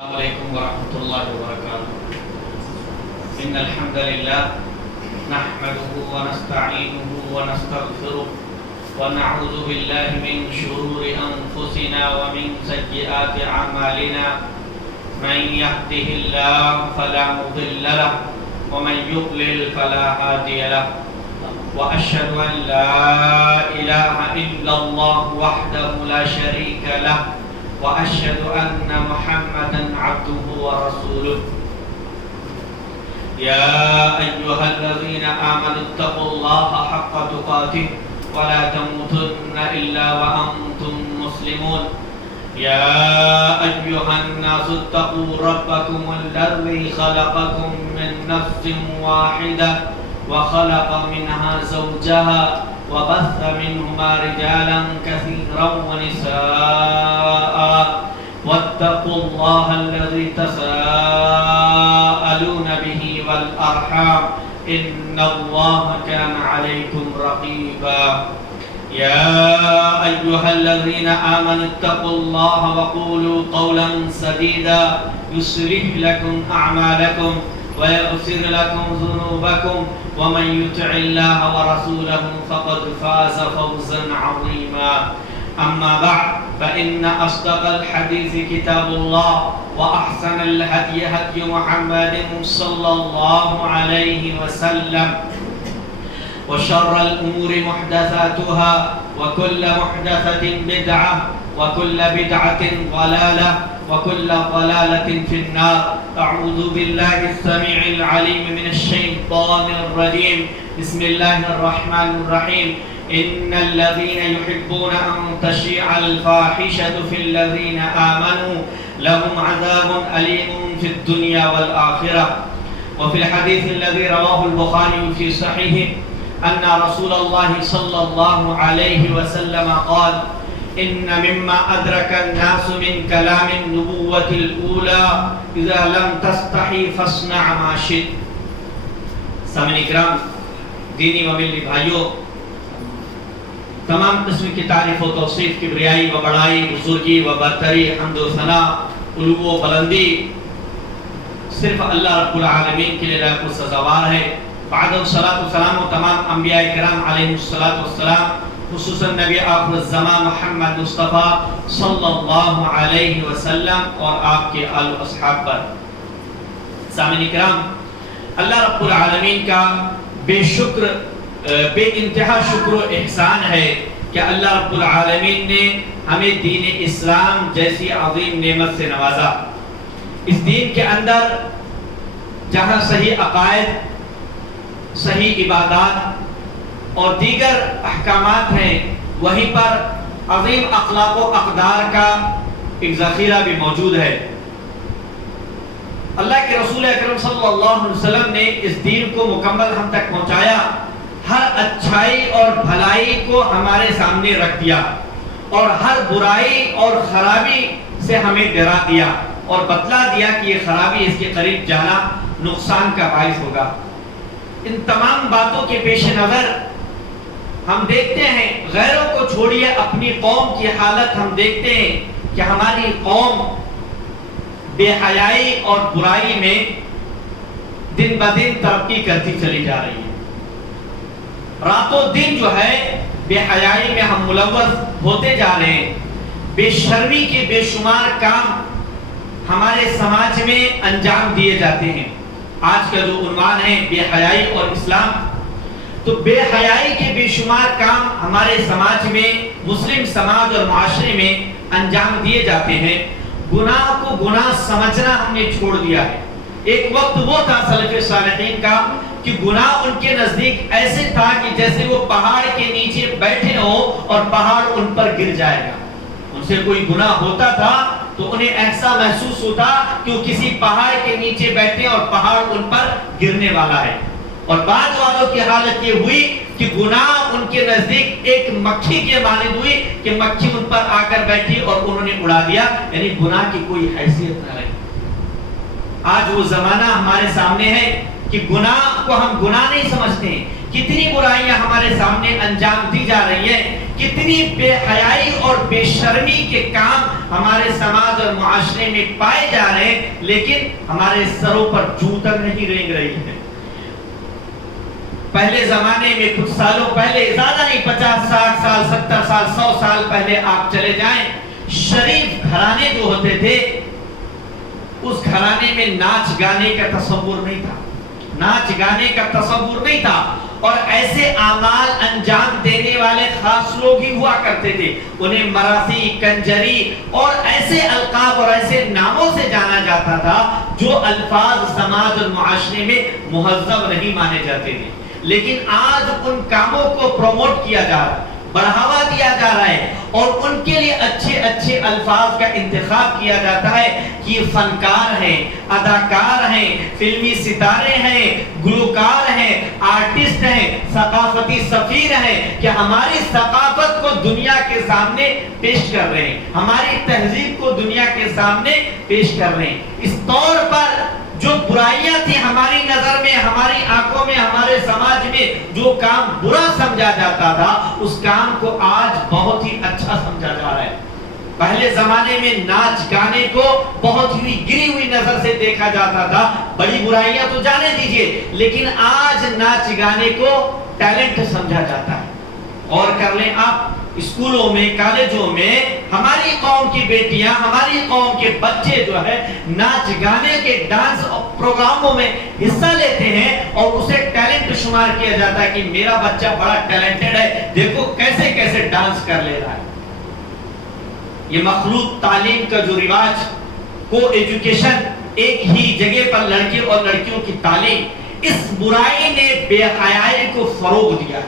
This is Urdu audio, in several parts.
السلام علیکم ورحمۃ اللہ وبرکاتہ ان الحمد للہ نحمده ونستعینه ونستغفره ونعوذ باللہ من شرور انفسنا ومن سیئات اعمالنا من يهده الله فلا مضل له ومن يضلل فلا هادي له واشهد ان لا اله الا الله وحده لا شريك له وأشهد أن محمدًا عبده ورسوله يا أيها الذين آمنوا اتقوا الله حق تقاته ولا تموتن إلا وأنتم مسلمون يا أيها الناس اتقوا ربكم الذي خلقكم من نفس واحدة وخلق منها زوجها وبث منهما رجالا كثيرا ونساء واتقوا الله الذي تساءلون به والأرحام إن الله كان عليكم رقيبا يا أيها الذين آمنوا اتقوا الله وقولوا قولا سديدا يصلح لكم أعمالكم ويغفر لكم ذنوبكم ومن يطع الله ورسوله فقد فاز فوزا عظيما أما بعد فإن أصدق الحديث كتاب الله وأحسن الهدي هدي محمد صلى الله عليه وسلم وشر الأمور محدثاتها وكل محدثة بدعة وكل بدعة ضلالة وكل ضلالة في النار أعوذ بالله السميع العليم من الشيطان الرجيم بسم الله الرحمن الرحيم إن الذين يحبون أن تشيع الفاحشة في الذين آمنوا لهم عذاب أليم في الدنيا والآخرة وفي الحديث الذي رواه البخاري في صحيحه أن رسول الله صلى الله عليه وسلم قال إن مما أدرك الناس من كلام النبوة الأولى إذا لم تستحي فاصنع ما شئت. سامعین اکرام، دینی و ملی بھائیوں، تمام قسم کی تعریف و توصیف، کبریائی و بڑائی، بزرگی و برتری، حمد و ثنا، علو و بلندی صرف اللہ رب العالمین کے لیے لائق و سزاوار ہے. بعد الصلاۃ والسلام و تمام انبیاء کرام علیہم الصلاۃ والسلام، خصوصاً نبی آخر الزمان محمد مصطفیٰ صلی اللہ علیہ وسلم اور آپ کے آل و اصحاب پر. سامعین اکرام، اللہ رب العالمین کا بے انتہا شکر و احسان ہے کہ اللہ رب العالمین نے ہمیں دین اسلام جیسی عظیم نعمت سے نوازا. اس دین کے اندر جہاں صحیح عقائد، صحیح عبادات اور دیگر احکامات ہیں، وہیں پر عظیم اخلاق و اقدار کا ایک ذخیرہ بھی موجود ہے. اللہ کے رسول اکرم صلی اللہ علیہ وسلم نے اس دین کو مکمل ہم تک پہنچایا، ہر اچھائی اور بھلائی کو ہمارے سامنے رکھ دیا اور ہر برائی اور خرابی سے ہمیں ڈرا دیا اور بتلا دیا کہ یہ خرابی، اس کے قریب جانا نقصان کا باعث ہوگا. ان تمام باتوں کے پیش نظر ہم دیکھتے ہیں، غیروں کو چھوڑیے، اپنی قوم کی حالت ہم دیکھتے ہیں کہ ہماری قوم بے حیائی اور برائی میں دن بدن ترقی کرتی چلی جا رہی ہے. راتوں دن جو ہے بے حیائی میں ہم ملوث ہوتے جا رہے ہیں. بے شرمی کے بے شمار کام ہمارے سماج میں انجام دیے جاتے ہیں. آج کا جو عنوان ہے بے حیائی اور اسلام، تو بے حیائی کے بے شمار کام ہمارے سماج میں، مسلم سماج اور معاشرے میں انجام دیے جاتے ہیں. گناہ کو گناہ سمجھنا ہم نے چھوڑ دیا ہے. ایک وقت وہ تھا سلف صالحین کا کہ گناہ ان کے نزدیک ایسے تھا کہ جیسے وہ پہاڑ کے نیچے بیٹھے ہوں اور پہاڑ ان پر گر جائے گا. ان سے کوئی گناہ ہوتا تھا تو انہیں ایسا محسوس ہوتا کہ وہ کسی پہاڑ کے نیچے بیٹھے اور پہاڑ ان پر گرنے والا ہے. اور بعض والوں کی حالت یہ ہوئی کہ گناہ ان کے نزدیک ایک مکھی کے مانند ہوئی کہ مکھی ان پر آ کر بیٹھی اور انہوں نے اڑا دیا، یعنی گناہ کی کوئی حیثیت نہ رہی. آج وہ زمانہ ہمارے سامنے ہے کہ گناہ کو ہم گناہ نہیں سمجھتے ہیں. کتنی برائیاں ہمارے سامنے انجام دی جا رہی ہیں کتنی بے حیائی اور بے شرمی کے کام ہمارے سماج اور معاشرے میں پائے جا رہے ہیں، لیکن ہمارے سروں پر جوتا نہیں رینگ رہی ہے۔ پہلے زمانے میں کچھ سالوں پہلے، زیادہ نہیں، 50 60 سال 70 سال 100 سال پہلے آپ چلے جائیں، شریف گھرانے جو ہوتے تھے اس گھرانے میں ناچ گانے کا تصور نہیں تھا، ناچ گانے کا تصور نہیں تھا، اور ایسے اعمال انجام دینے والے خاص لوگ ہی ہوا کرتے تھے، انہیں مراثی، کنجری اور ایسے القاب اور ایسے ناموں سے جانا جاتا تھا جو الفاظ سماج اور معاشرے میں مہذب نہیں مانے جاتے تھے۔ لیکن آج ان کاموں کو پروموٹ کیا جا رہا ہے، بڑھاوا دیا جا رہا ہے، اور ان کے لیے اچھے اچھے الفاظ کا انتخاب کیا جاتا ہے کہ یہ فنکار ہیں، اداکار ہیں، فلمی ستارے ہیں، گلوکار ہیں، آرٹسٹ ہیں، ثقافتی سفیر ہیں، کہ ہماری ثقافت کو دنیا کے سامنے پیش کر رہے ہیں، ہماری تہذیب کو دنیا کے سامنے پیش کر رہے ہیں۔ اس طور پر جو برائیاں تھیں ہماری نظر میں، ہماری آنکھوں میں، ہمارے سماج میں جو کام برا سمجھا جاتا تھا، اس کام کو آج بہت ہی اچھا سمجھا جا رہا ہے۔ پہلے زمانے میں ناچ گانے کو بہت ہی گری ہوئی نظر سے دیکھا جاتا تھا، بڑی برائیاں تو جانے دیجئے، لیکن آج ناچ گانے کو ٹیلنٹ سمجھا جاتا ہے۔ اور کر لیں آپ، اسکولوں میں، کالجوں میں ہماری قوم کی بیٹیاں، ہماری قوم کے بچے جو ہے ناچ گانے کے ڈانس پروگراموں میں حصہ لیتے ہیں، اور اسے ٹیلنٹ شمار کیا جاتا ہے کہ میرا بچہ بڑا ٹیلنٹڈ ہے، دیکھو کیسے کیسے ڈانس کر لے رہا ہے۔ یہ مخلوط تعلیم کا جو رواج، کو ایجوکیشن، ایک ہی جگہ پر لڑکے اور لڑکیوں کی تعلیم، اس برائی نے بے حیائی کو فروغ دیا،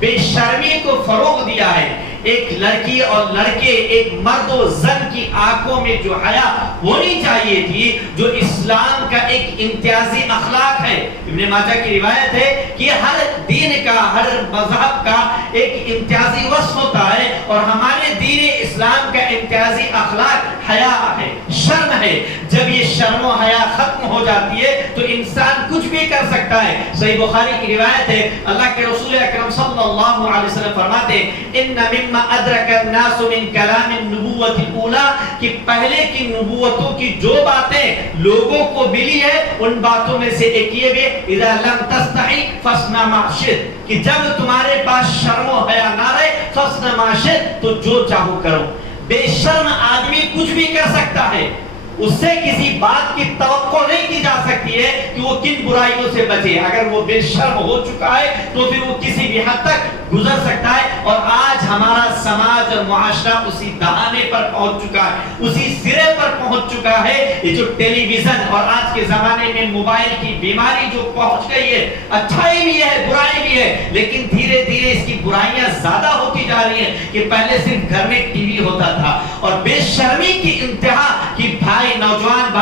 بے شرمی کو فروغ دیا ہے۔ ایک لڑکی اور لڑکے، ایک مرد و زن کی آنکھوں میں جو حیا ہونی چاہیے تھی، جو اسلام کا ایک امتیازی اخلاق ہے۔ ابن ماجہ کی روایت ہے کہ ہر دین کا، ہر مذہب کا ایک امتیازی وصف ہوتا ہے، اور ہمارے دین اسلام کا امتیازی اخلاق حیا ہے، شرم ہے۔ جب یہ شرم و حیا ختم ہو جاتی ہے تو انسان کچھ بھی کر سکتا ہے۔ صحیح بخاری کی روایت ہے، اللہ کے رسول اکرم صلی اللہ علیہ وسلم فرماتے ہیں، ان مما ادرک الناس من کلام النبوۃ الاولى، کہ پہلے کی نبوتوں کی جو باتیں لوگوں کو ملی ہے، ان باتوں میں سے ایک یہ بھی، اذا لم تستحی فاصنع ما شئت، کہ جب تمہارے پاس شرم و حیا نہ رہے، فاصنع ما شئت، تو جو چاہو کرو۔ بے شرم آدمی کچھ بھی کر سکتا ہے، اس سے کسی بات کی توقع نہیں کی جا سکتی ہے کہ وہ کن برائیوں سے بچے۔ اگر وہ بے شرم ہو چکا ہے تو پھر وہ کسی بھی حد تک گزر سکتا ہے، اور آج ہمارا سماج اور معاشرہ اسی دہانے پر پہنچ چکا ہے، اسی سرے پر پہنچ چکا ہے۔ یہ جو ٹیلی ویژن اور آج کے زمانے میں موبائل کی بیماری جو پہنچ گئی ہے، اچھائی بھی ہے، برائی بھی ہے، لیکن دھیرے دھیرے اس کی برائیاں زیادہ ہوتی جا رہی ہیں، کہ پہلے صرف گھر میں ٹی وی ہوتا تھا، اور بے شرمی کی انتہا کہ بھائی، نوجوان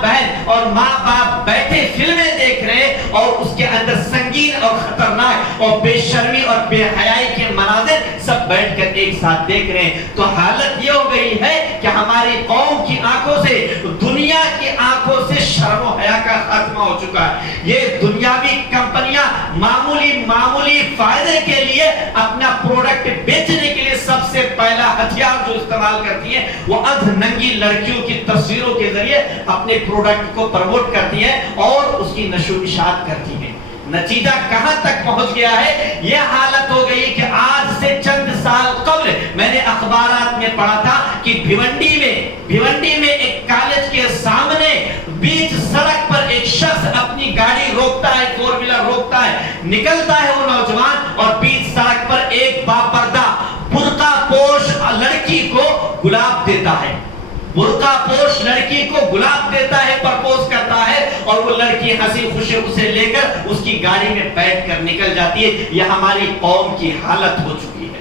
بہن اور ماں باپ بیٹھے فلمیں دیکھ رہے، اور اس کے اندر سنگین اور خطرناک اور بے شرمی اور بے حیائی کے مناظر سب بیٹھ کر ایک ساتھ دیکھ رہے ہیں۔ تو حالت یہ ہو گئی ہے کہ ہماری قوم کی آنکھوں سے، دنیا کی آنکھوں سے شرم و حیا کا خاتمہ ہو چکا ہے۔ یہ دنیاوی کمپنیاں معمولی فائدے کے لیے اپنا پروڈکٹ بیچنے کے لیے سب سے پہلا ہتھیار جو استعمال کرتی ہیں، وہ ادھ ننگی لڑکیوں کی تصویروں کے ذریعے اپنے پروڈکٹ کو پروموٹ کرتی ہیں اور اس کی نشر و اشاعت کرتی ہیں۔ نتیجہ کہاں تک پہنچ گیا ہے؟ یہ حالت ہو گئی کہ آج سے چند سال قبل میں نے اخبارات میں پڑھا تھا کہ بھیونڈی میں ایک کالج کے سامنے بیچ سڑک پر ایک شخص اپنی گاڑی روکتا ہے، فور ویلر روکتا ہے، نکلتا ہے وہ نوجوان، اور بیچ سڑک پر ایک باپردہ برقع پوش لڑکی کو گلاب دیتا ہے، برقع پوش لڑکی کو گلاب دیتا ہے، پرپوز کرتا ہے، اور وہ لڑکی ہنسی خوشی اسے لے کر اس کی گاڑی میں بیٹھ کر نکل جاتی ہے۔ یہ ہماری قوم کی حالت ہو چکی ہے،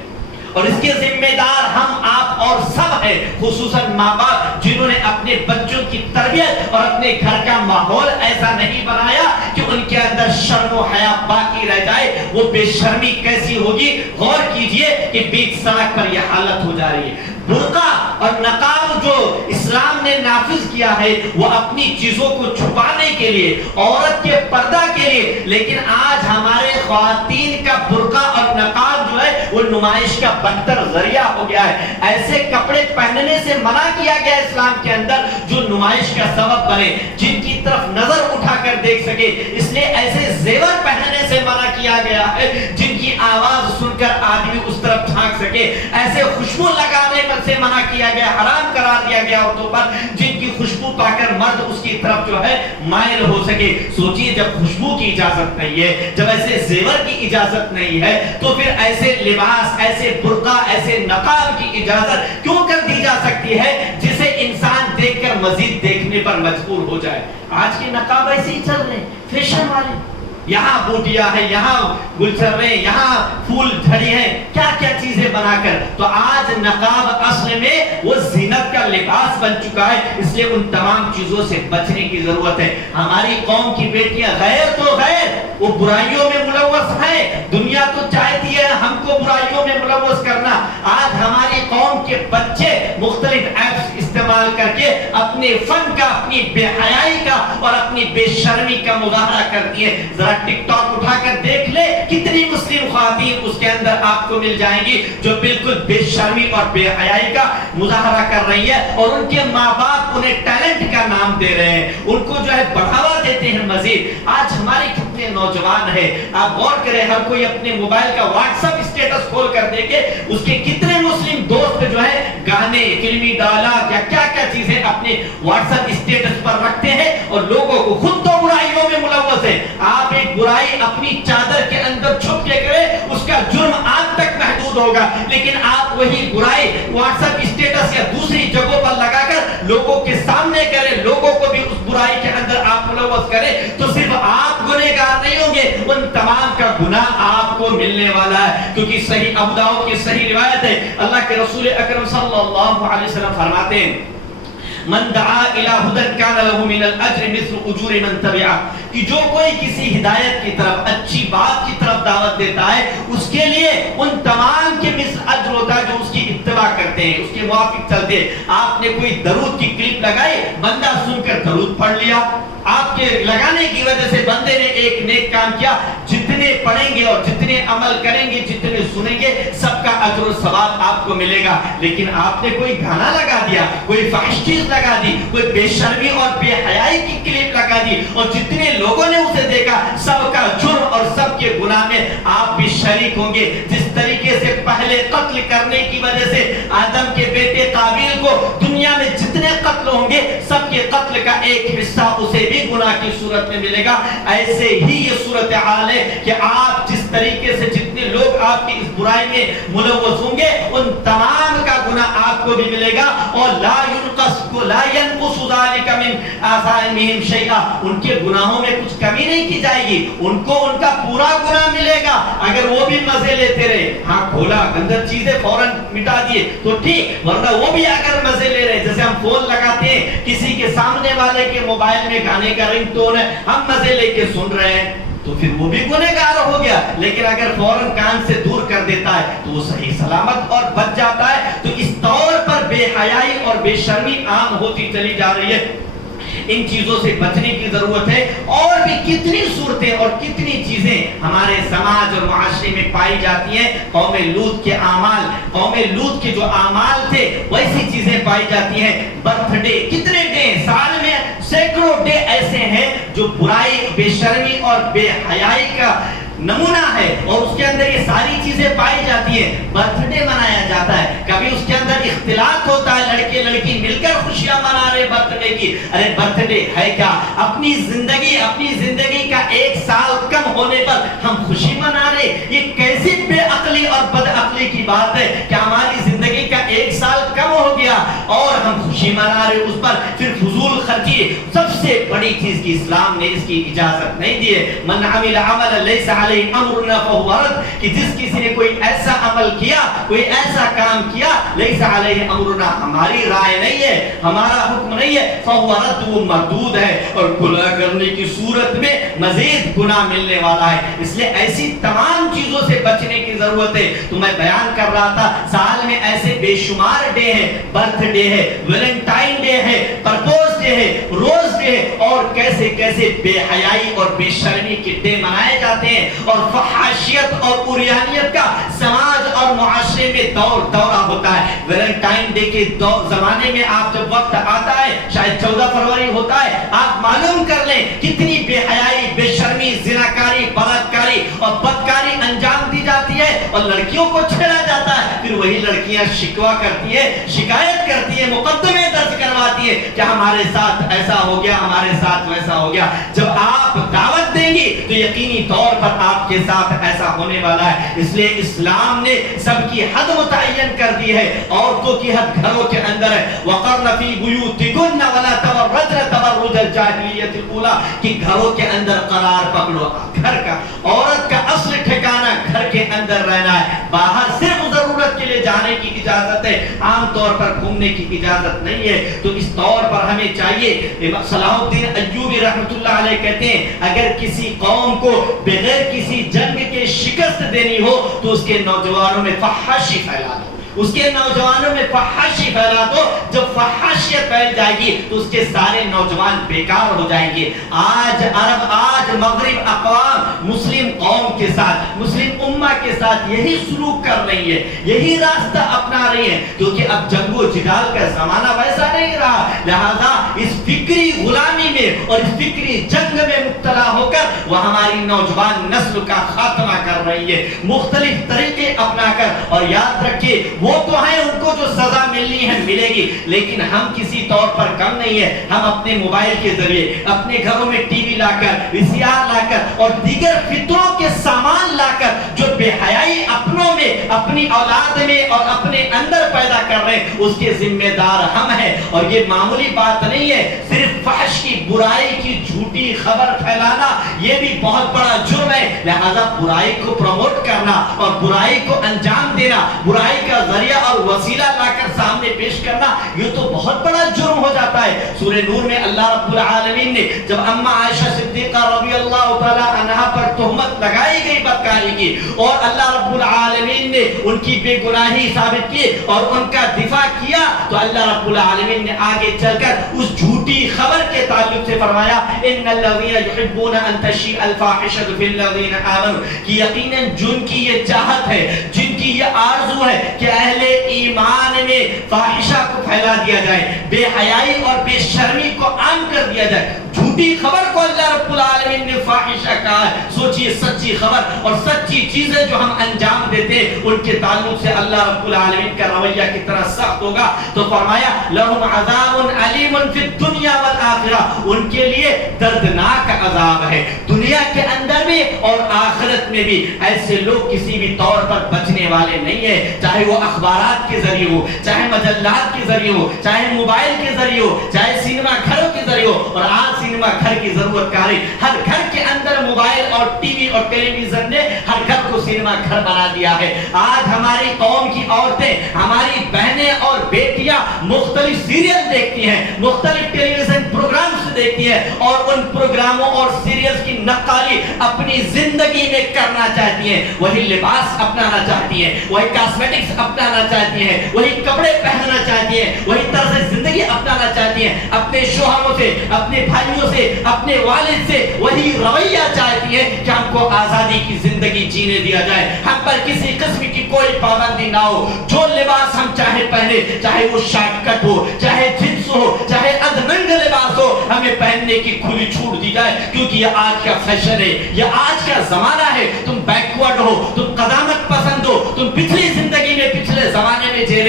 اور اس کے ذمہ دار ہم، آپ اور سب ہیں، خصوصاً ماں باپ، جنہوں نے اپنے بچوں کی تربیت اور اپنے گھر کا ماحول ایسا نہیں بنایا کہ ان کے اندر شرم و حیا باقی رہ جائے وہ بے شرمی کیسی ہوگی. غور کیجئے کہ بیچ سڑک پر یہ حالت ہو جا رہی ہے. برقع اور نقاب جو اسلام نے نافذ کیا ہے وہ اپنی چیزوں کو چھپانے کے لیے, عورت کے پردہ کے لیے, لیکن آج ہمارے خواتین کا برقع اور نقاب جو ہے وہ نمائش کا بدتر ذریعہ ہو گیا ہے. ایسے کپڑے پہننے سے منع کیا گیا اسلام کے اندر جو نمائش کا سبب بنے, جن کی طرف نظر اٹھا کر دیکھ سکے. اس لیے ایسے زیور پہننے سے منع کیا گیا ہے جن کی آواز سن کر آدمی اس طرف جھانک سکے. ایسے خوشبو لگانے سے منع کیا گیا, حرام قرار دیا گیا عورتوں پر جن کی خوشبو پا کر مرد اس کی طرف جو ہے مائل ہو سکے. سوچئے جب خوشبو کی اجازت نہیں ہے, جب ایسے زیور کی اجازت نہیں ہے, تو پھر ایسے لباس, ایسے برقع, ایسے نقاب کی اجازت کیوں کر دی جا سکتی ہے جسے انسان دیکھ کر مزید دیکھنے پر مجبور ہو جائے. آج کے نقاب ایسے ہی چل رہے ہیں, فیشن والے. یہاں بوٹیاں ہیں, یہاں گلچرے, یہاں پھول جھڑی ہیں, کیا کیا چیزیں بنا کر. تو آج نقاب اصل میں وہ زینت کا لباس بن چکا ہے. اس لیے ان تمام چیزوں سے بچنے کی ضرورت ہے. ہماری قوم کی بیٹیاں غیر تو غیر وہ برائیوں میں ملوث ہیں. دنیا تو چاہتی ہے ہم کو برائیوں میں ملوث کرنا. آج ہماری قوم کے بچے مختلف ایپس استعمال کر کے اپنے فن کا, اپنی بے حیائی کا اور اپنی بے شرمی کا مظاہرہ کرتی ہیں. ذرا ٹک ٹاک اٹھا کر دیکھ لے کتنی مسلم خواتین اس کے اندر آپ کو مل جائیں گی جو بالکل بے شرمی اور بے حیائی کا مظاہرہ کر رہی ہے, اور ان کے ماں باپ انہیں ٹیلنٹ کا نام دے رہے ہیں, ان کو جو ہے بڑھاوا دیتے ہیں مزید. آج ہمارے کتنے نوجوان ہیں, آپ غور کریں, ہر کوئی اپنے موبائل کا واٹس ایپ اسٹیٹس کھول کر دیکھے اس کے کتنے مسلم دوست جو ہے گانے, فلمی ڈائلاگ یا کیا کیا چیزیں اپنے واٹس ایپ اسٹیٹس پر رکھتے ہیں, اور لوگوں کو خود تو برائیوں میں ملوث ہے. آپ ایک برائی اپنی چادر کے اندر چھپ کے کرے اس کا جرم آپ تک محدود ہوگا, لیکن آپ وہی برائی واٹس ایپ اسٹیٹس یا دوسری جگہوں پر لگا کر لوگوں کے سامنے کریں, لوگوں کو بھی اس برائی کے اندر آپ ملوث کریں, تو صرف آپ گنہگار نہیں ہوں گے, ان تمام کا گناہ آپ کو ملنے والا ہے. کیونکہ صحیح ابو داؤد کی صحیح روایت ہے, اللہ کے رسول اکرم صلی اللہ علیہ وسلم فرماتے ہیں من دعا الى هدى كان له من الاجر مثل اجور من تبعه, کہ جو کوئی کسی ہدایت کی طرف, اچھی بات کی طرف دعوت دیتا ہے اس کے لیے ان تمام کے مثل اجر ہوتا ہے جو اس کی اتباع کرتے ہیں, اس کے موافق چلتے ہیں. آپ نے کوئی درود کی کلپ لگائی, بندہ سن کر درود پڑھ لیا, آپ کے لگانے کی وجہ سے بندے نے ایک نیک کام کیا. جتنے پڑھیں گے اور جتنے عمل کریں گے, جتنے سنیں گے, سب کا اجر و ثواب آپ کو ملے گا. لیکن آپ نے کوئی گانا لگا دیا, کوئی فحش چیز لگا دی, کوئی بے شرمی اور بے حیائی کی کلپ لگا دی, اور جتنے لوگوں نے اسے دیکھا سب کا جرم اور سب کے گناہ میں آپ بھی شریک ہوں گے. جس طریقے سے پہلے قتل کرنے کی وجہ سے آدم کے بیٹے قابیل کو دنیا میں جتنے قتل ہوں گے سب کے قتل کا ایک حصہ اسے بھی گناہ کی صورت میں ملے گا. ایسے ہی یہ صورتحال ہے کہ آپ جس طریقے سے جتنے لوگ آپ کی اس برائی میں ملوث ہوں گے ان تمام کا گناہ آپ کو بھی ملے گا. اور لا ينقص ذلك من آثامهم شيئا, ان کے گناہوں میں کچھ کمی نہیں کی جائے گی, ان کو ان کا پورا گناہ ملے گا. اگر وہ بھی مزے لیتے رہے, ہاں کھولا گندر چیزیں فوراً مٹا دیے تو ٹھیک, ورنہ وہ بھی اگر مزے لے رہے, جیسے ہم فون لگاتے ہیں کسی کے سامنے والے کے موبائل میں گانے کا رنگ ٹون ہے, ہم مزے لے کے سن رہے ہیں, تو پھر وہ بھی گنہگار ہو گیا. لیکن اگر فوراً کان سے دور کر دیتا ہے تو وہ صحیح سلامت اور بچ جاتا ہے. تو اس طور پر بے حیائی اور بے شرمی عام ہوتی چلی جا رہی ہے. ان چیزوں سے بچنے کی ضرورت ہے. اور بھی کتنی صورتیں اور کتنی چیزیں ہمارے سماج اور معاشرے میں پائی جاتی ہیں. قوم لوط کے اعمال, قوم لوط کے جو اعمال تھے ویسی چیزیں پائی جاتی ہیں. برتھ ڈے, کتنے ڈے, سال میں سینکڑوں ڈے ایسے ہیں جو برائی, بے شرمی اور بے حیائی کا نمونہ ہے, اور اس کے اندر یہ ساری چیزیں پائی جاتی ہیں. برتھ ڈے منایا جاتا ہے, کبھی اس کے اندر اختلاط ہوتا ہے, لڑکے لڑکی مل کر خوشیاں منا رہے برتھ ڈے کی. ارے برتھ ڈے ہے کیا؟ اپنی زندگی کا 1 سال کم ہونے پر ہم خوشی منا رہے. یہ کیسی بے عقلی اور بد عقلی کی بات ہے کہ ہماری زندگی زندگی کا 1 سال کم ہو گیا اور ہم خوشی منا رہے اس پر، پھر فضول خرچی۔ سب سے بڑی چیز کی اسلام نے اس کی اجازت نہیں دی ہے، من عمل عملا لیس علیہ امرنا فہو رد، کہ جس کسی نے کوئی ایسا عمل کیا، کوئی ایسا کام کیا، لیس علیہ امرنا، ہماری رائے نہیں ہے، ہمارا حکم نہیں ہے، فہو رد، وہ مردود ہے، اور گناہ کرنے کی صورت میں مزید گناہ ملنے والا ہے۔ اس لیے ایسی تمام چیزوں سے بچنے کی ضرورت ہے۔ تو میں بیان کر رہا تھا سال میں ایسے بے شمار ڈے ہیں، برتھ ڈے ہے، ویلنٹائن ڈے ہے، پرپوز ڈے ہے، روز ڈے ہے، اور کیسے کیسے بے حیائی اور بے شرمی کے ڈے منائے جاتے ہیں، اور فحاشیت اور عریانیت کا سماج اور معاشرے میں دورہ ہوتا ہے۔ ویلنٹائن ڈے کے زمانے میں آپ جب وقت آتا ہے، شاید 14 فروری ہوتا ہے، آپ معلوم کر لیں کتنی بے حیائی، بے شرمی، زناکاری، بلاکاری اور بدکاری انجام دی جاتی ہے، اور لڑکیوں کو چھیڑا جاتا ہے۔ پھر وہی لڑکیاں شکوہ کرتی ہے، شکایت کرتی ہے، مقدمے درج کرواتی ہے کہ ہمارے ساتھ ایسا ہو گیا، ہمارے ساتھ ویسا ہو گیا۔ جب آپ دعوت دیں گی تو یقینی طور پر آپ کے ساتھ ایسا ہونے والا ہے۔ اس لیے اسلام نے سب کی حد متعین کر دی ہے۔ عورتوں کی حد گھروں کے اندر ہے، وَقَرْنَ فِي بُيُوتِكُنَّ وَلَا تَبَرَّجْنَ تَبَرُّجَ الْجَاهِلِيَّةِ الْأُولَىٰ، کہ گھروں کے اندر قرار پکڑو۔ گھر کا، عورت کا اصل ٹھکانہ گھر کے اندر رہنا ہے، باہر صرف ضرورت کے لیے جانے کی اجازت ہے، عام طور پر گھومنے کی اجازت نہیں ہے۔ تو اس طور پر ہمیں چاہیے، صلاح الدین ایوبی رحمۃ اللہ علیہ کہتے ہیں اگر کسی قوم کو بغیر کسی جنگ کے شکست دینی ہو تو اس کے نوجوانوں میں فحاشی پھیلا دو، اس کے نوجوانوں میں فحاشی پھیلا دو۔ جب فحاشیت پھیل جائے گی تو اس کے سارے نوجوان بیکار ہو جائیں گے۔ آج عرب، آج مغرب اقوام مسلم قوم کے ساتھ، مسلم امہ کے ساتھ یہی سلوک کر رہی ہے، یہی راستہ اپنا رہی ہے، کیونکہ اب جنگ و جدال کا زمانہ ویسا نہیں رہا۔ لہذا اس فکری غلامی میں اور اس فکری جنگ میں مبتلا ہو کر وہ ہماری نوجوان نسل کا خاتمہ کر رہی ہے، مختلف طریقے اپنا کر۔ اور یاد رکھیے وہ تو ہیں، ان کو جو سزا ملنی ہے ملے گی، لیکن ہم کسی طور پر کم نہیں ہے۔ ہم اپنے موبائل کے ذریعے، اپنے گھروں میں ٹی وی لا کر، VCR لا کر اور دیگر فطروں کے سامان لا کر جو بے حیائی اپنوں میں، اپنی اولاد میں اور اپنے اندر پیدا کر رہے ہیں، اس کے ذمہ دار ہم ہیں۔ اور یہ معمولی بات نہیں ہے، صرف فحش کی، برائی کی جھوٹی خبر پھیلانا یہ بھی بہت بڑا جرم ہے۔ لہذا برائی کو پروموٹ کرنا اور برائی کو انجام دینا، برائی کا ذریعہ اور وسیلہ لا کر سامنے پیش کرنا، یہ تو بہت بڑا جرم ہو جاتا ہے۔ سورہ نور میں اللہ رب العالمین نے جب اماں عائشہ صدیقہ رضی اللہ تعالی عنہا پر تہمت لگائی گئی بدکاری کی، اور اللہ رب العالمین نے ان کی بے گناہی ثابت کی اور ان کا دفاع کیا، تو اللہ رب العالمین نے آگے چل کر اس جھوٹی خبر کے تعلق سے فرمایا ان الذین یحبون ان تشیع الفاحشۃ فی الذین آمنوا، کہ یقیناً جن کی یہ چاہت ہے، جن کی یہ آرزو ہے کہ اہل ایمان میں فاحشہ کو پھیلا دیا جائے، بے حیائی اور بے شرمی کو عام کر دیا جائے، جھوٹی خبر کو اللہ رب العالمین نے فاحشہ کہا ہے۔ سوچئے سچی خبر اور سچی چیزیں جو ہم انجام دیتے ہیں ان کے تعلق سے اللہ رب العالمین کا رویہ کتنا سخت ہوگا۔ تو فرمایا لہم عذاب علیم فی الدنیا والآخرہ، ان کے لیے دردناک عذاب ہے دنیا کے اندر بھی اور آخرت میں بھی۔ ایسے لوگ کسی بھی طور پر بچنے والے نہیں ہیں، چاہے وہ اخبارات کے ذریعے ہو، چاہے مجلات کے ذریعے ہو، چاہے موبائل کے ذریعے ہو، چاہے سینما گھروں کے ذریعے ہو۔ اور آج سینما گھر کی ضرورت کاری، ہر گھر کے اندر موبائل اور ٹی وی اور ٹیلی ویژن نے ہر گھر کو سینما گھر بنا دیا ہے۔ آج ہماری قوم کی عورتیں، ہماری بہنیں اور بیٹیاں مختلف سیریل دیکھتی ہیں، مختلف ٹیلی ویژن پروگرامز دیکھتی ہیں، اور ان پروگراموں اور سیریلز کی نقالی اپنی زندگی میں کرنا چاہتی ہیں۔ وہی لباس اپنانا چاہتی ہیں، وہی کاسمیٹکس اپنانا چاہتی ہیں، وہی کپڑے پہننا چاہتی ہیں، وہی طرز زندگی اپنانا چاہتی ہیں، اپنے شوہروں سے، اپنے بھائیوں سے، اپنے والد سے وہی رویہ چاہتی ہے کہ ہم کو آزادی کی زندگی جینے دیا جائے، ہم پر کسی قسم کی کوئی پابندی نہ ہو، جو لباس ہم چاہے پہنے، چاہے وہ شارٹ کٹ ہو، چاہے جنس ہو، چاہے ادھنگ لباس ہو، ہمیں پہننے کی کھلی چھوٹ دی جائے، کیونکہ یہ آج کا فیشن ہے، یہ آج کا زمانہ ہے۔ تم بیکورڈ ہو، تم قدامت پسند ہو، تم پچھلی زندگی میں پچھلے زمانے میں جی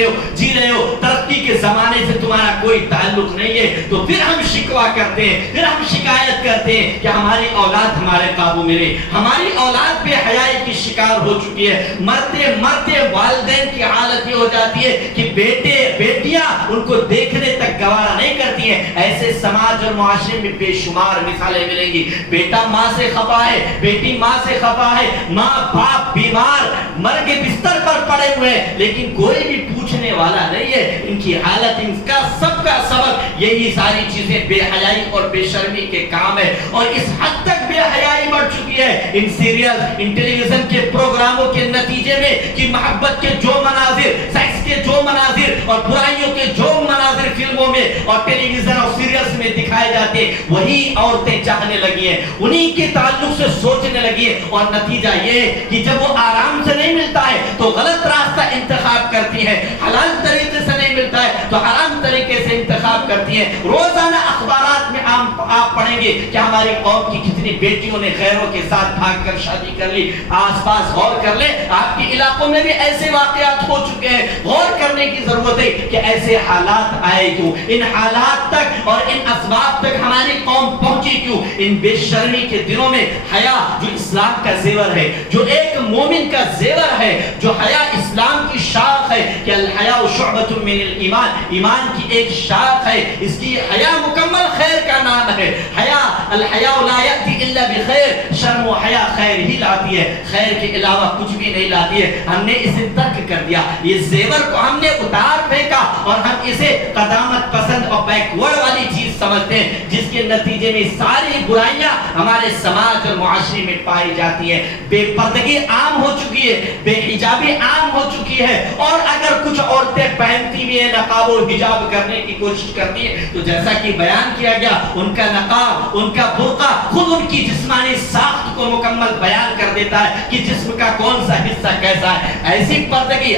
رہے ہو, ترقی کے زمانے سے تمہارا کوئی تعلق نہیں ہے, تو پھر ہم شکوہ کرتے ہیں, پھر ہم شکایت کرتے ہیں کہ ہماری اولاد ہمارے قابو میں نہیں. ہماری اولاد بے حیائی کی شکار ہو چکی ہے. مرتے مرتے والدین کی حالت یہ ہو جاتی ہے کہ بیٹے بیٹیاں ان کو دیکھنے تک گوارا نہیں کرتی ہیں. ایسے سماج اور معاشرے میں بے شمار مثالیں ملیں گی. بیٹا ماں سے خفا ہے, بیٹی ماں سے خفا ہے, ماں باپ بیمار مر کے بستر پر پڑے ہوئے ہیں, لیکن کوئی بھی پوچھنے والا نہیں ہے. ان کی حالت, ان کا سب کا سبب یہی ساری چیزیں بے حیائی اور بے شرمی کے کام ہے. اور اس حد تک بے حیائی بڑھ چکی ہے in serial, in tele vision کے پروگراموں کے نتیجے میں کہ محبت کے جو مناظر, سیکس کے جو مناظر اور برائیوں کے جو مناظر فلموں میں اور ٹیلی ویژن اور سیریلز میں دکھائے جاتے ہیں, وہی عورتیں چاہنے لگی ہیں, انہی کے تعلق سے سوچنے لگی ہیں. اور نتیجہ یہ ہے کہ جب وہ آرام سے نہیں ملتا ہے تو غلط راستہ انتخاب کرتی ہیں, حلال طریقے سے نہیں ملتا ہے تو حرام طریقے سے انتخاب کرتی ہیں. روزانہ اخبارات میں آپ پڑھیں گے کہ ہماری قوم کی کتنی بیٹیوں نے غیروں کے ساتھ بھاگ کر شادی کر لی. آس پاس غور کر لیں, آپ کے علاقوں میں بھی ایسے واقعات ہو چکے ہیں. غور کرنے کی ضرورت ہے کہ ایسے حالات آئے کیوں, ان حالات تک اور ان اسباب تک ہماری قوم پہنچی کیوں. ان بے شرمی کے دنوں میں حیا جو اسلام کا زیور ہے, جو ایک مومن کا زیور ہے, جو حیا اسلام کی شاخ ہے کہ الحیاء شعبۃ من الایمان, ایمان کی ایک شاخ ہے. اس کی حیا مکمل خیر کا نام ہے. حیا, الحیاء لا یأتی الا بخیر, شرم و حیا خیر ہی لاتی ہے, خیر کے علاوہ کچھ بھی نہیں لاتی ہے. ہم نے اسے ترک کر دیا, یہ زیور کو ہم نے اتار پھینکا اور ہم اسے قدامت پسند اور بیکورڈ والی چیز سمجھتے ہیں, جس کے نتیجے میں ساری برائیاں ہمارے سماج اور معاشرے میں پائی جاتی ہیں. بے پردگی عام ہو چکی ہے, بے حجابی عام ہو چکی ہے. اور اگر کچھ عورتیں پہنتی بھی ہیں نقاب و حجاب کرنے کی کوشش کرتی ہیں تو جیسا کہ بیان کیا گیا, ان کا نقاب, ان کا برقع خود ان کی جسمانی ساخت کو مکمل بیان کر دیتا ہے کہ جسم کا کون سا حصہ کیسا ہے. ایسی پردگی,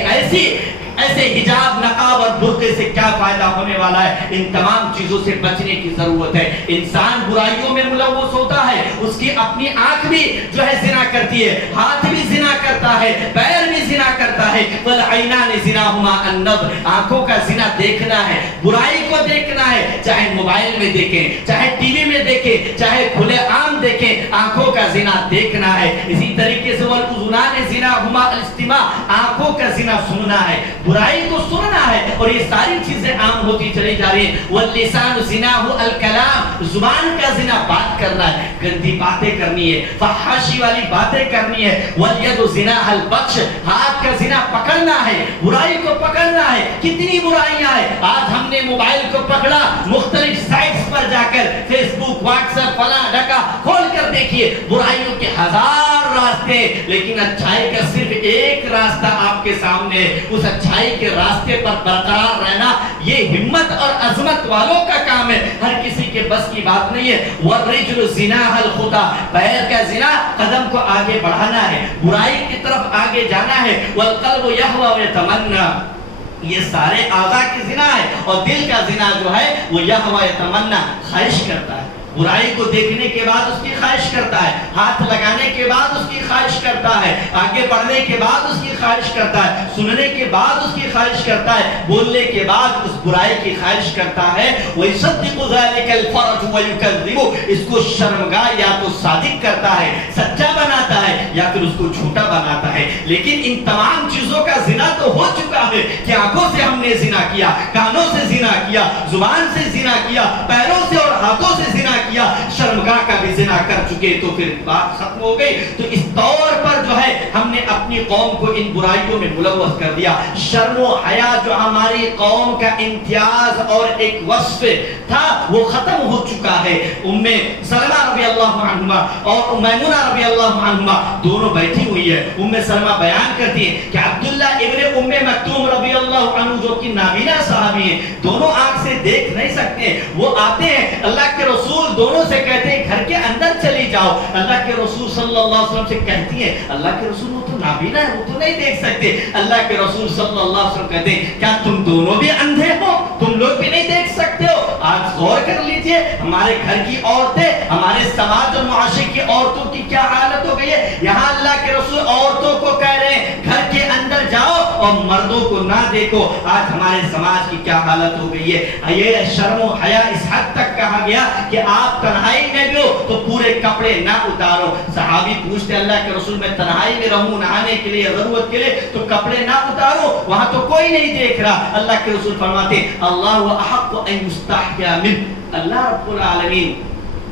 ایسے حجاب, نقاب اور برقعے سے کیا فائدہ ہونے والا ہے؟ ان تمام چیزوں سے بچنے کی ضرورت ہے. انسان برائیوں میں ملوث ہوتا ہے, اس کی اپنی آنکھ بھی جو ہے زنا کرتی ہے, ہاتھ بھی زنا کرتا ہے, پیر بھی زنا کرتا ہے. والعینان زناہما النظر, آنکھوں کا زنا دیکھنا ہے, برائی کو دیکھنا ہے, چاہے موبائل میں دیکھیں, چاہے ٹی وی میں دیکھیں, چاہے کھلے عام دیکھیں, آنکھوں کا زنا دیکھنا ہے. اسی طریقے سے والاذنان زناہما الاستماع, آنکھوں کا زنا سننا ہے, برائی کو سننا ہے. اور یہ ساری چیزیں عام ہوتی چلی جا رہی ہیں. واللسان زناہ الکلام, زبان کا زنا بات کرنا ہے, گندی باتیں کرنی ہے, فحاشی والی باتیں کرنی ہے. والید زناہ البطش, ہاتھ کا زنا پکڑنا ہے, برائی کو پکڑنا ہے. کتنی برائیاں ہیں. آج ہم نے موبائل کو پکڑا, مختلف سائٹس پر جا کر فیس بک, واٹس ایپ, فلاں ڈھکا کھول کر دیکھیے, برائیوں کے ہزار راستے, لیکن اچھائی کا صرف ایک راستہ آپ کے سامنے ہے. اس اچھائی کے راستے پر برقرار رہنا یہ ہمت اور عظمت والوں کا کام ہے, ہر کسی کے بس کی بات نہیں ہے. والرجل زناہ الخطا, پیر کا زنا قدم کو آگے بڑھانا ہے, برائی کی طرف آگے جانا ہے. والقلب یہوی ویتمنی, یہ سارے اعضاء کی زنا ہے. اور دل کا زنا جو ہے وہ یہوی ویتمنی, خواہش کرتا ہے, برائی کو دیکھنے کے بعد اس کی خواہش کرتا ہے, ہاتھ لگانے کے بعد اس کی خواہش کرتا ہے, آگے بڑھنے کے بعد اس کی خواہش کرتا ہے, سننے کے بعد اس کی خواہش کرتا ہے, بولنے کے بعد اس برائی کی خواہش کرتا ہے. وَيُصَدِّقُ ذَلِكَ الْفَرْجُ وَيُكَذِّبُ, اس کو شرمگاہ یا تو صادق کرتا ہے, سچا بناتا ہے, یا پھر اس کو جھوٹا بناتا ہے. لیکن ان تمام چیزوں کا زنا تو ہو چکا ہے کہ آنکھوں سے ہم نے زنا کیا, کانوں سے زنا کیا, زبان سے زنا کیا, پیروں سے اور ہاتھوں سے زنا کیا, شرمگاہ کا بھی زنا کر چکے, تو پھر بات ختم ہو گئی. تو اس طور پر جو ہے ہم نے اپنی قوم کو ان برائیوں میں ملوث کر دیا. شرم و حیا جو ہماری قوم کا امتیاز اور ایک وصف تھا وہ ختم ہو چکا ہے. ام سلمہ رضی اللہ عنہما اور میمونہ رضی اللہ عنہما دونوں بیٹھی ہوئی ہے. ام سلمہ بیان کرتی ہے کہ عبداللہ ابن ام مکتوم رضی اللہ عنہ جو کہ نابینا صحابی ہیں, دونوں آنکھ سے دیکھ نہیں سکتے, وہ آتے ہیں, اللہ کے رسول دونوں سے کہتے ہیں گھر کے اندر چلی جاؤ. اللہ کے رسول صلی اللہ علیہ وسلم سے کہتی ہیں اللہ کے رسول وہ تو نابینا ہے, وہ تو نہیں دیکھ سکتے. اللہ کے رسول صلی اللہ علیہ وسلم کہتے ہیں کیا تم دونوں بھی اندھے ہو, تم لوگ بھی نہیں دیکھ سکتے ہو؟ آج غور کر لیجئے ہمارے گھر کی عورتیں, ہمارے سماج اور معاشرے کی عورتوں کی کیا حالت ہو گئی ہے. یہاں اللہ کے رسول عورتوں کو کہہ رہے ہیں گھر کے اندر جاؤ اور مردوں کو نہ دیکھو. آج ہمارے سماج کی کیا حالت ہو گئی ہے. یہ شرم و حیا اس حد تک کہا گیا کہ آپ تنہائی میں بھی ہو تو پورے کپڑے نہ اتارو. صحابی پوچھتے اللہ کے رسول میں تنہائی میں رہوں نہانے کے لیے ضرورت کے لیے تو کپڑے نہ اتارو, وہاں تو کوئی نہیں دیکھ رہا. اللہ کے رسول فرماتے اللہ احق ان یستحیا منہ, اللہ رب العالمین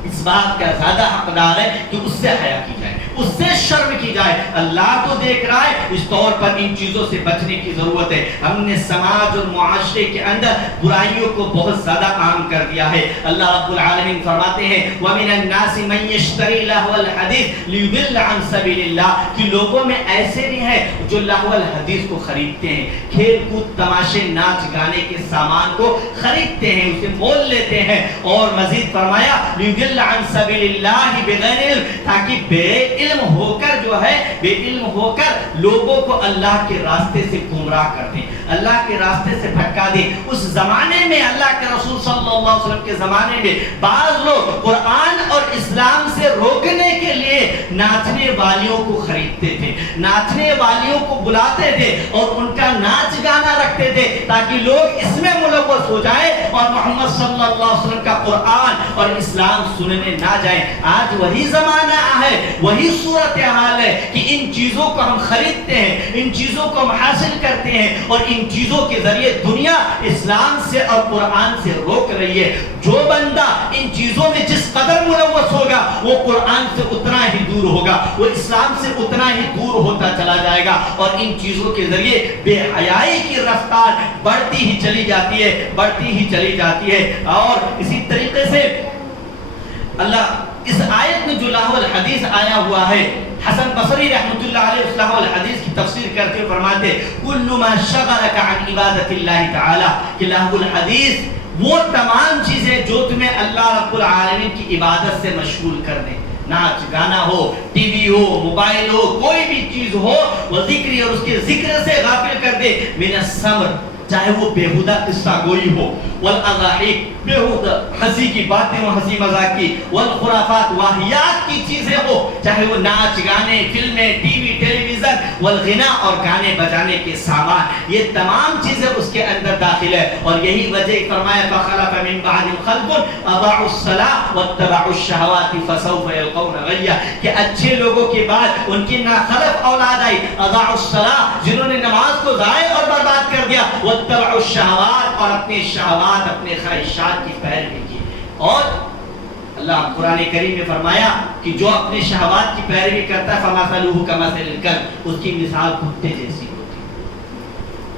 اس بات کا زیادہ حقدار ہے کہ اس سے حیا کی جائے, اس سے شرم کی جائے. اللہ تو دیکھ رہا ہے, اس طور پر ان چیزوں سے بچنے کی ضرورت ہے. ہم نے سماج اور معاشرے کے اندر برائیوں کو بہت زیادہ عام کر دیا ہے. اللہ رب العالمین فرماتے ہیں وَمِنَ النَّاسِ مَن يَشْتَرِي لَهْوَ الْحَدِيثِ لِيُضِلَّ عَن سَبِيلِ اللَّهِ, کہ لوگوں میں ایسے بھی ہیں جو لہو الحدیث کو خریدتے ہیں, کھیل کود تماشے ناچ گانے کے سامان کو خریدتے ہیں, اسے مول لیتے ہیں. اور مزید فرمایا لِيُضِلَّ عن سبیل اللہ بغیر علم, تاکہ بے علم ہو کر جو ہے بے علم ہو کر لوگوں کو اللہ کے راستے سے گمراہ کر دیں, اللہ کے راستے سے بھٹکا دیں. اس زمانے میں اللہ کے رسول صلی اللہ علیہ وسلم کے زمانے میں بعض لوگ قرآن اور اسلام سے روکنے کے لیے ناچنے والیوں کو خریدتے تھے, ناچنے والیوں کو بلاتے تھے اور ان کا ناچ گانا رکھتے تھے تاکہ لوگ اس میں ملوث ہو جائیں اور محمد صلی اللہ علیہ وسلم کا قرآن اور اسلام سننے نہ جائیں. آج وہی زمانہ ہے, وہی صورتحال ہے کہ ان چیزوں کو ہم خریدتے ہیں, ان چیزوں کو ہم حاصل کرتے ہیں اور ان چیزوں کے ذریعے دنیا اسلام سے اور قرآن سے روک رہی ہے. جو بندہ ان چیزوں میں جس قدر ملوث ہوگا وہ قرآن سے اتنا ہی دور ہوگا, وہ اسلام سے اتنا ہی دور ہوتا چلا جائے گا اور ان چیزوں کے ذریعے بے حیائی کی رفتار بڑھتی ہی چلی جاتی ہے, بڑھتی ہی چلی جاتی ہے. اور اسی طریقے سے اللہ اس آیت میں جو لہو الحدیث آیا ہوا ہے, حسن بصری رحمۃ اللہ علیہ اس لہو الحدیث کی تفسیر کرتے ہوئے فرماتے کل ما شغلک عن عبادت اللہ تعالی, کہ لہو الحدیث وہ تمام چیزیں جو تمہیں اللہ رب العالمین کی عبادت سے مشغول کر دیں, ناچ گانا ہو, ٹی وی ہو, موبائل ہو, کوئی بھی چیز ہو, وہ ذکر اور اس کے ذکر سے غافل کر دے. من السمر, چاہے وہ بیہودہ قصہ گوئی ہو, والاضاحیک, بیہودہ ہنسی کی باتیں و ہنسی مذاق کی, والخرافات, واہیات کی چیزیں ہو, چاہے وہ ناچ گانے, فلمیں, ٹی وی, ٹیلی ویژن, والغنا اور گانے بجانے کے سامان, یہ تمام چیزیں اس کے اندر داخل ہے. اور یہی وجہ فرمایا فخلف من بعدهم خلف اضاعوا الصلاة واتبعوا الشهوات فسوف يلقون غیا, کہ اچھے لوگوں کے بعد ان کی ناخلف اولاد آئی, اضاعوا الصلاة, جنہوں نے نماز کو ضائع اور برباد کر دیا, واتبعوا الشهوات, اور اپنے شہوات, اپنے خواہشات کی پیروی کی. اور اللہ قرآن کریم میں فرمایا کہ جو اپنے شہوات کی پیروی کرتا ہے فمثلہ کمثل الکلب, اس کی مثال کتے جیسی ہوتی ہے.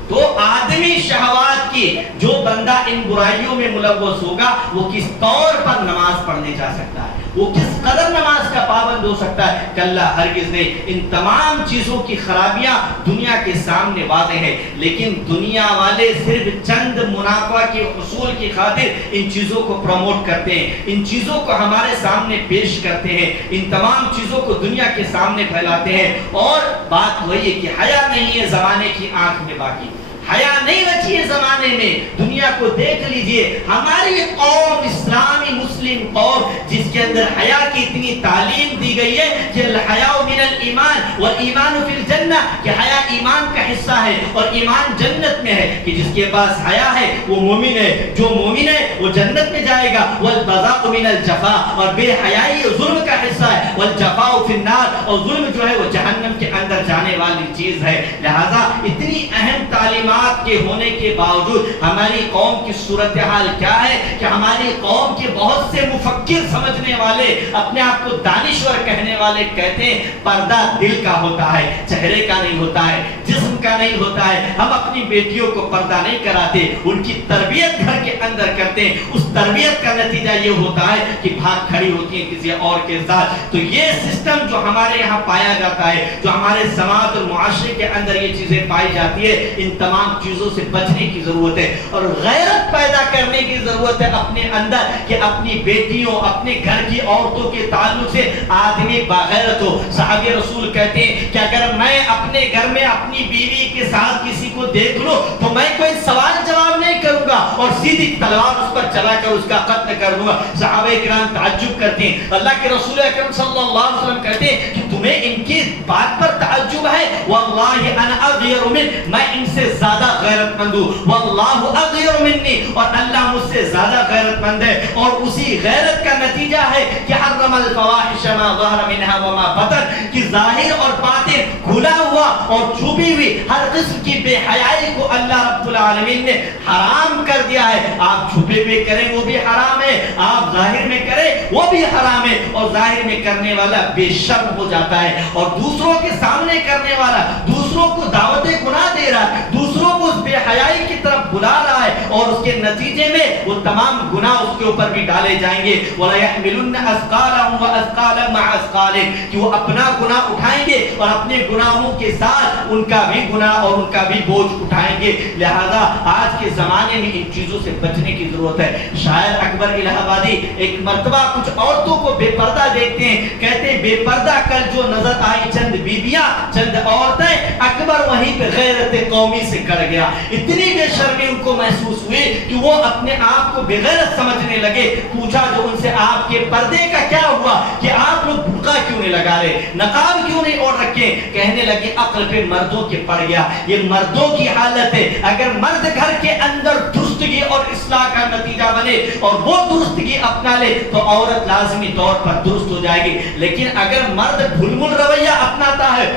تو آدمی شہوات کی, جو بندہ ان برائیوں میں ملوث ہوگا وہ کس طور پر نماز پڑھنے جا سکتا ہے, وہ کس قدر نماز کا پابند ہو سکتا ہے. کلا ہرگز نہیں. ان تمام چیزوں کی خرابیاں دنیا کے سامنے واضح ہے, لیکن دنیا والے صرف چند منافع کے حصول کی خاطر ان چیزوں کو پروموٹ کرتے ہیں, ان چیزوں کو ہمارے سامنے پیش کرتے ہیں, ان تمام چیزوں کو دنیا کے سامنے پھیلاتے ہیں. اور بات وہی ہے کہ حیا نہیں ہے زمانے کی آنکھ میں, باقی حیا نہیں بچی ہے زمانے میں. دنیا کو دیکھ لیجئے, ہماری قوم اسلامی مسلم قوم جس کے اندر حیا کی اتنی تعلیم دی گئی ہے کہ الحیاء من الایمان والایمان فی الجنہ, کہ حیا ایمان کا حصہ ہے اور ایمان جنت میں ہے, کہ جس کے پاس حیا ہے وہ مومن ہے, جو مومن ہے وہ جنت میں جائے گا. والبذاء من الجفاء, اور بے حیائی ظلم کا حصہ ہے. والجفاء فی النار, اور ظلم جو ہے وہ جہنم کے اندر جانے والی چیز ہے. لہذا اتنی اہم تعلیمات کے ہونے کے باوجود ہماری قوم کی صورتحال کیا ہے کہ ہماری قوم کے بہت سے مفکر سمجھنے والے, اپنے آپ کو دانشور کہنے والے کہتے ہیں پردہ دل کا ہوتا ہے, چہرے کا نہیں ہوتا ہے, جسم کا نہیں ہوتا ہے. ہم اپنی بیٹیوں کو پردہ نہیں کراتے, ان کی تربیت گھر کے اندر کرتے ہیں. اس تربیت کا نتیجہ یہ ہوتا ہے کہ بھاگ کھڑی ہوتی ہیں کسی اور کے ساتھ. تو یہ سسٹم جو ہمارے یہاں پایا جاتا ہے, جو ہمارے سماج اور معاشرے کے اندر یہ چیزیں پائی جاتی ہے, ان تمام چیزوں سے بچنے کی ضرورت ہے اور غیرت پیدا کرنے کی ضرورت ہے اپنے اندر, کہ اپنی بیٹیوں, اپنے گھر کی عورتوں کے تعلق سے آدمی باغیرت ہو. صحابی رسول کہتے ہیں کہ اگر میں اپنے گھر میں اپنی بیوی کے ساتھ کسی کو دیکھ لوں تو میں کوئی سوال جواب نہیں کروں گا اور سیدھی تلوار اس پر چلا کر اس کا قتل کر دوں گا. صحابہ کرام تعجب کرتے ہیں. اللہ کے رسول اکرم صلی اللہ علیہ وسلم کہتے ہیں کہ تمہیں تمہیں ان کی بات پر تعجب ہے؟ واللہ انا اغیر من، میں ان سے زیادہ غیرت مند ہوں، واللہ اغیر منی، اور اللہ مجھ سے زیادہ غیرت مند ہے۔ اور اسی غیرت کا نتیجہ ہے کہ حرم الفواحش ما ظہر منها وما بطن، کہ ظاہر اور باطن، کھلا ہوا اور چھپی ہوئی ہر قسم کی بے حیائی کو اللہ رب العالمین نے حرام کر دیا ہے۔ آپ چھپے ہوئے کریں وہ بھی حرام ہے، آپ ظاہر میں کریں وہ بھی حرام ہے، اور ظاہر میں کرنے والا بے شرم ہو جاتا ہے، اور دوسروں کے سامنے کرنے والا دوسروں کو دعوت گناہ دے رہا ہے، دوسروں کو اس بے حیائی کی طرف بلا رہا ہے، اور اس کے نتیجے میں وہ تمام گناہ اس کے اوپر بھی ڈالے جائیں گے۔ وَلَيَحْمِلُنَّ أَثْقَالَهُمْ وَأَثْقَالًا مَعَ أَثْقَالِهِمْ، کہ وہ اپنا گناہ اٹھائیں گے اور اپنے گناہوں کے ساتھ ان کا بھی گناہ اور ان کا بھی بوجھ اٹھائیں گے۔ لہذا آج کے زمانے میں ان چیزوں سے بچنے کی ضرورت ہے۔ شاعر اکبر الہ آبادی ایک مرتبہ کچھ عورتوں کو بے پردہ دیکھتے ہیں، کہتے ہیں بے پردہ کل جو نظر آئی چند بیبیاں چند عورتیں، اکبر وہیں پہ غیرت قومی سے کڑ گیا۔ اتنی بے شرمی ان کو محسوس ہوئی کہ وہ اپنے آپ کو بے غیرت سمجھنے لگے۔ پوچھا جو ان سے آپ کے پردے کا کیا ہوا کہ آپ لوگ برقع کیوں نہیں لگا رہے، نقاب کیوں نہیں اوڑھ رکھے؟ کہنے لگے عقل پہ مردوں کے پڑ گیا، یہ مردوں کی حالت ہے۔ اگر مرد گھر کے اندر درستگی اور اصلاح کا نتیجہ بنے اور وہ درستگی اپنا لے تو عورت لازمی طور پر درست ہو جائے گی، لیکن اگر مرد ڈھلمل رویہ اپناتا ہے،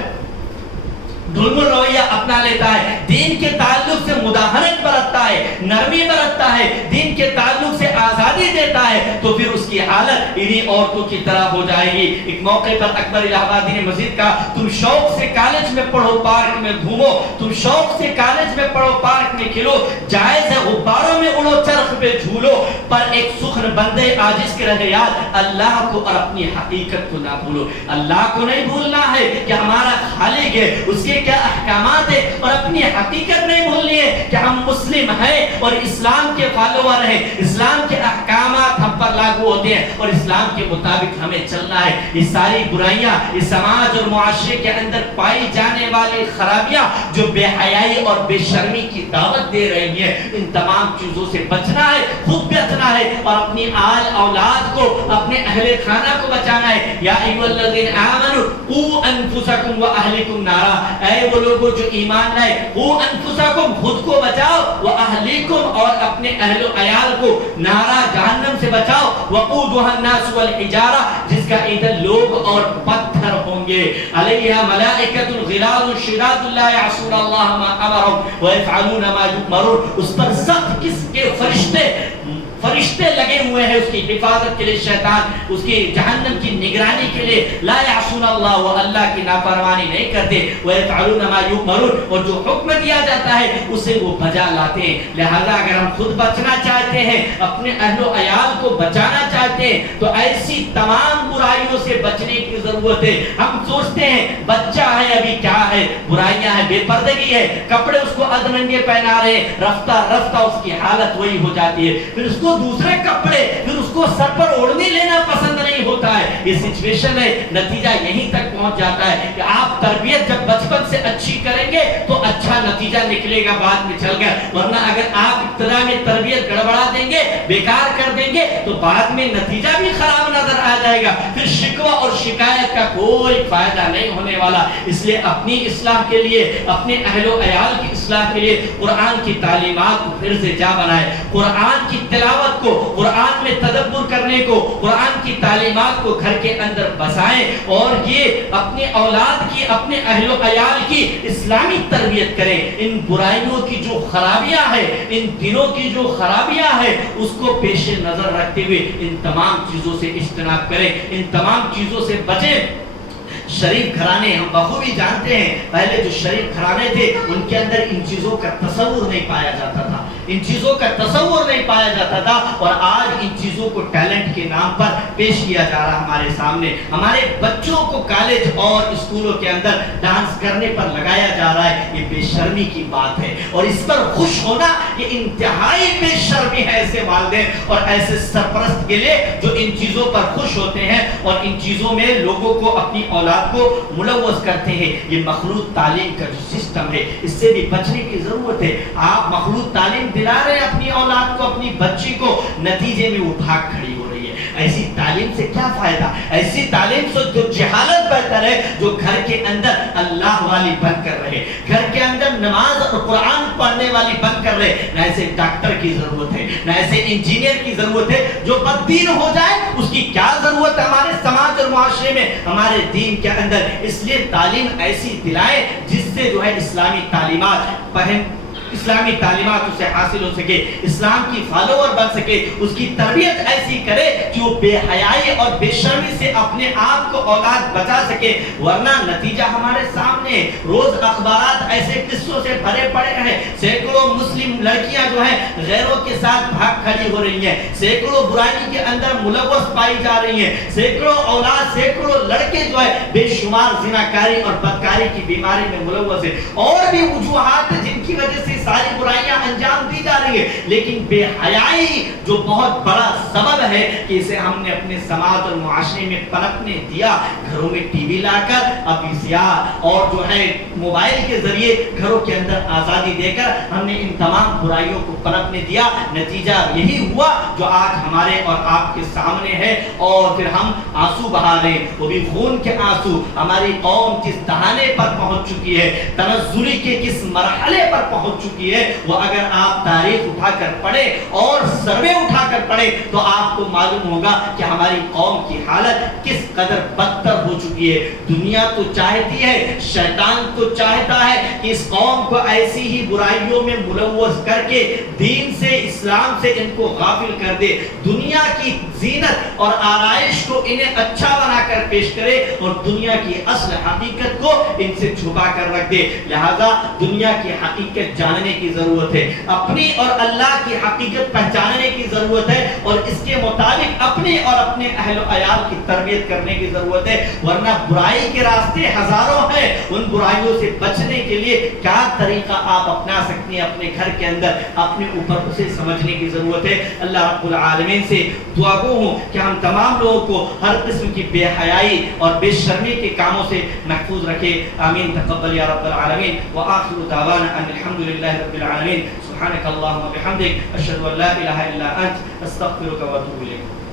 ڈھلمل رویہ اپنا لیتا ہے، دین کے تعلق سے مداہنت برتتا ہے، نرمی برتتا ہے، دین کے تعلق سے آزادی دیتا ہے، تو پھر اس کی حالت انہی عورتوں کی طرح ہو جائے گی۔ ایک موقع پر اکبر الہ آبادی نے مزید کہا تم شوق سے کالج میں پڑھو، پارک میں گھومو، تم شوق سے کالج میں پڑھو، پارک میں کھلو، جائز ہے غباروں میں اڑو، چرخ پہ جھولو، پر ایک سخن بندے عاجز کے رہے یاد اللہ کو اور اپنی حقیقت کو نہ بھولو۔ اللہ کو نہیں بھولنا ہے کہ ہمارا خالق ہے، اس کے کیا احکامات ہیں، اور اپنی حقیقت نہیں بھولنی ہے کہ ہم مسلم ہیں اور اسلام کے فالوور ہیں، اسلام کے احکامات ہم پر لاگو ہوتے ہیں اور اسلام کے مطابق ہمیں چلنا ہے۔ یہ ساری برائیاں اس سماج اور معاشرے کے اندر پائی جانے والی خرابیاں جو بے حیائی اور بے شرمی کی دعوت دے رہی ہیں، ان تمام چیزوں سے بچنا ہے، خود بچنا ہے اور اپنی آل اولاد کو، اپنے اہل خانہ کو بچانا ہے۔ یا ایھا الذین آمنوا قوا انفسکم واہلکم نارا، اے وہ لوگوں جو ایمان لائے، قوا انفسکم، خود کو بچاؤ، واہلکم، اور اپنے اہل و عیال کو، نارا، جہنم سے بچاؤ، وقودها الناس والحجارہ، جس کا ایندھن لوگ اور پتھر ہوں گے، علیہا ملائکۃ غلاظ شداد لا یعصون اللہ ما امرهم ویفعلون ما یؤمرون، اس پر سخت قسم کے فرشتے لگے ہوئے ہیں اس کی حفاظت کے لیے، شیطان اس کی جہنم کی نگرانی کے لیے، لا یعصون اللہ، وہ اللہ کی نافرمانی نہیں کرتے، وَيَفْعَلُونَ مَا يُؤْمَرُونَ، اور جو حکم دیا جاتا ہے اسے وہ بجا لاتے ہیں۔ لہذا اگر ہم خود بچنا چاہتے ہیں، اپنے اہل و عیال کو بچانا چاہتے ہیں، تو ایسی تمام برائیوں سے بچنے کی ضرورت ہے۔ ہم سوچتے ہیں بچہ ہے ابھی کیا ہے، برائیاں ہیں، بے پردگی ہے، کپڑے اس کو ادننگے پہنا رہے ہیں، رفتہ رفتہ اس کی حالت وہی ہو جاتی ہے، پھر اس کو دوسرے کپڑے، پھر اس کو سر پر اوڑھنے لینا پسند نہیں ہوتا ہے۔ یہ سچویشن ہے، نتیجہ یہیں تک پہنچ جاتا ہے کہ آپ تربیت جب بچپن سے اچھی کریں گے تو اچھا نتیجہ نکلے گا بعد میں چل کر، ورنہ اگر آپ ابتدا میں تربیت گڑبڑا دیں گے، بیکار کر دیں گے، تو بعد میں نتیجہ بھی خراب نظر آ جائے گا، پھر شکوہ اور شکایت کا کوئی فائدہ نہیں ہونے والا۔ اس لیے اپنی اصلاح کے لیے، اپنے اہل و عیال کی اصلاح کے لیے قرآن کی تعلیمات کو حرز جا بنائے، قرآن کی تلاوت کو، قرآن میں تدبر کرنے کو، قرآن کی تعلیمات کو گھر کے اندر بسائیں، اور یہ اپنے اولاد کی، اپنے اہل و عیال کی اسلامی تربیت کریں۔ ان برائیوں کی جو خرابیاں ہیں، ان دنوں کی جو خرابیاں ہیں، اس کو پیش نظر رکھتے ہوئے ان تمام چیزوں سے اجتناب کریں، ان تمام چیزوں سے بچیں۔ شریف گھرانے ہم بخوبی جانتے ہیں، پہلے جو شریف گھرانے تھے ان کے اندر ان چیزوں کا تصور نہیں پایا جاتا تھا، ان چیزوں کا تصور نہیں پایا جاتا تھا، اور آج ان چیزوں کو ٹیلنٹ کے نام پر پیش کیا جا رہا ہمارے سامنے۔ ہمارے بچوں کو کالج اور اسکولوں کے اندر ڈانس کرنے پر لگایا جا رہا ہے، یہ بے شرمی کی بات ہے، اور اس پر خوش ہونا یہ انتہائی بے شرمی ہے ایسے والدین اور ایسے سرپرست کے لیے جو ان چیزوں پر خوش ہوتے ہیں اور ان چیزوں میں لوگوں کو، اپنی اولاد کو ملوث کرتے ہیں۔ یہ مخلوط تعلیم کا جو سسٹم ہے اس سے بھی بچنے کی ضرورت ہے۔ آپ مخلوط تعلیم دلا رہے ہیں اپنی اولاد کو، اپنی بچی کو، نتیجے میں وہ بھاگ کھڑی ہو رہی ہے۔ ایسی تعلیم سے کیا فائدہ؟ ایسی تعلیم سے جو جہالت بہتر ہے جو گھر کے اندر اللہ والی بن کر رہے، گھر کے اندر نماز اور قرآن پڑھنے والی بن کر رہے۔ نہ ایسے ڈاکٹر کی ضرورت ہے، نہ ایسے انجینئر کی ضرورت ہے جو بددین ہو جائے، اس کی کیا ضرورت ہے ہمارے سماج اور معاشرے میں، ہمارے دین کے اندر۔ اس لیے تعلیم ایسی دلائے جس سے جو ہے اسلامی تعلیمات اسلامی تعلیمات اسے حاصل ہو سکے، اسلام کی فالوور بن سکے، اس کی تربیت ایسی کرے کہ وہ بے حیائی اور بے شرمی سے اپنے آپ کو اولاد بچا سکے۔ ورنہ نتیجہ ہمارے سامنے، روز اخبارات ایسے قصوں سے بھرے پڑے ہیں، سینکڑوں مسلم لڑکیاں جو ہیں غیروں کے ساتھ بھاگ کھڑی ہو رہی ہیں، سینکڑوں برائی کے اندر ملوث پائی جا رہی ہیں، سینکڑوں اولاد، سینکڑوں لڑکے جو ہے بے شمار زناکاری اور بدکاری کی بیماری میں ملوث ہیں۔ اور بھی وجوہات جن کی وجہ سے ساری برائیاں انجام دی جا رہی ہے، لیکن بے حیائی جو بہت بڑا سبب ہے کہ اسے ہم نے اپنے سماج اور معاشرے میں پنپنے دیا۔ گھروں میں ٹی وی لا کر، اب VCR اور جو ہے موبائل کے ذریعے گھروں کے اندر آزادی دے کر ہم نے ان تمام برائیوں کو پنپنے دیا۔ نتیجہ یہی ہوا جو آج ہمارے اور آپ کے سامنے ہے، اور پھر ہم آنسو بہا رہے ہیں، وہ بھی خون کے آنسو۔ ہماری قوم جس دہانے پر پہنچ چکی ہے، تنزلی کے کس مرحلے پر پہنچ چکی ہے، وہ اگر آپ تاریخ اٹھا کر پڑھیں اور سروے اٹھا کر پڑھیں تو آپ کو معلوم ہوگا کہ ہماری قوم کی حالت کس قدر بدتر ہو چکی ہے۔ دنیا تو چاہتی ہے، شیطان تو چاہتا ہے کہ اس قوم کو ایسی ہی برائیوں میں ملوث کر کے دین سے، اسلام سے ان کو غافل کر دے، دنیا کی زینت اور آرائش کو انہیں اچھا بنا کر پیش کرے اور دنیا کی اصل حقیقت کو ان سے چھپا کر رکھ دے۔ لہذا دنیا کی حقیقت جاننے کی ضرورت ہے، اپنی اور اللہ کی حقیقت پہچاننے کی ضرورت ہے، اور اس کے مطابق اپنے اور اپنے اہل و عیال کی تربیت کرنے کی ضرورت ہے۔ ورنہ برائی کے راستے ہزاروں ہیں، ان برائیوں سے بچنے کے لیے کیا طریقہ آپ اپنا سکتے ہیں اپنے گھر کے اندر، اپنے اوپر اسے سمجھنے کی ضرورت ہے۔ اللہ رب العالمین سے دعا گو ہوں کہ ہم تمام لوگوں کو ہر قسم کی بے حیائی اور بے شرمی کے کاموں سے محفوظ رکھے۔ آمین تقبل یا رب العالمین، وآخر دعوانا ان الحمد للہ رب العالمین۔ سبحانك اللهم وبحمدك اشهد ان لا اله الا انت استغفرك واتوب اليك۔